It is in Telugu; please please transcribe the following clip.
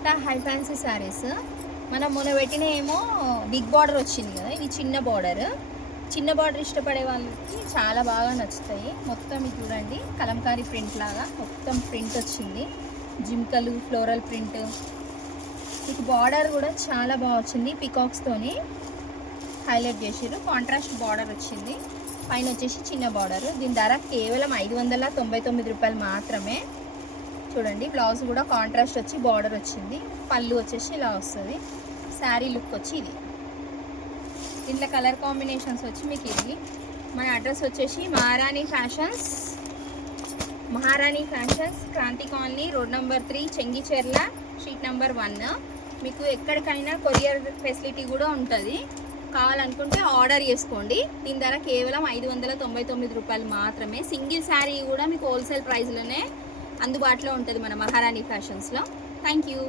Quota high fancy saris. మనం మొన్న పెట్టిన ఏమో బిగ్ బార్డర్ వచ్చింది కదా, ఇది చిన్న బార్డర్. చిన్న బార్డర్ ఇష్టపడే వాళ్ళకి చాలా బాగా నచ్చుతాయి. మొత్తం ఇది చూడండి, కలంకారీ ప్రింట్ లాగా మొత్తం ప్రింట్ వచ్చింది. జింకలు, ఫ్లోరల్ ప్రింట్. మీకు బార్డర్ కూడా చాలా బాగా వచ్చింది, పికాక్స్తోని హైలైట్ చేసారు. కాంట్రాస్ట్ బార్డర్ వచ్చింది, పైన వచ్చేసి చిన్న బార్డర్. దీని ధర కేవలం 599 రూపాయలు మాత్రమే. చూడండి, బ్లౌజ్ కూడా కాంట్రాస్ట్ వచ్చి బార్డర్ వచ్చింది. పళ్ళు వచ్చేసి ఇలా వస్తుంది. శారీ లుక్ వచ్చి ఇది. దీంట్లో కలర్ కాంబినేషన్స్ వచ్చి మీకు ఇది. మన అడ్రస్ వచ్చేసి Maharani fashions, Kranti colony, road number 3, Chengicherla, street number 1. మీకు ఎక్కడికైనా కొరియర్ ఫెసిలిటీ కూడా ఉంటుంది. కావాలనుకుంటే ఆర్డర్ చేసుకోండి. దీని ధర కేవలం 599 రూపాయలు మాత్రమే. సింగిల్ శారీ కూడా మీకు హోల్సేల్ ప్రైస్లోనే అందుబాటులో ఉంటుంది మన మహారాణి ఫ్యాషన్స్లో. Thank you.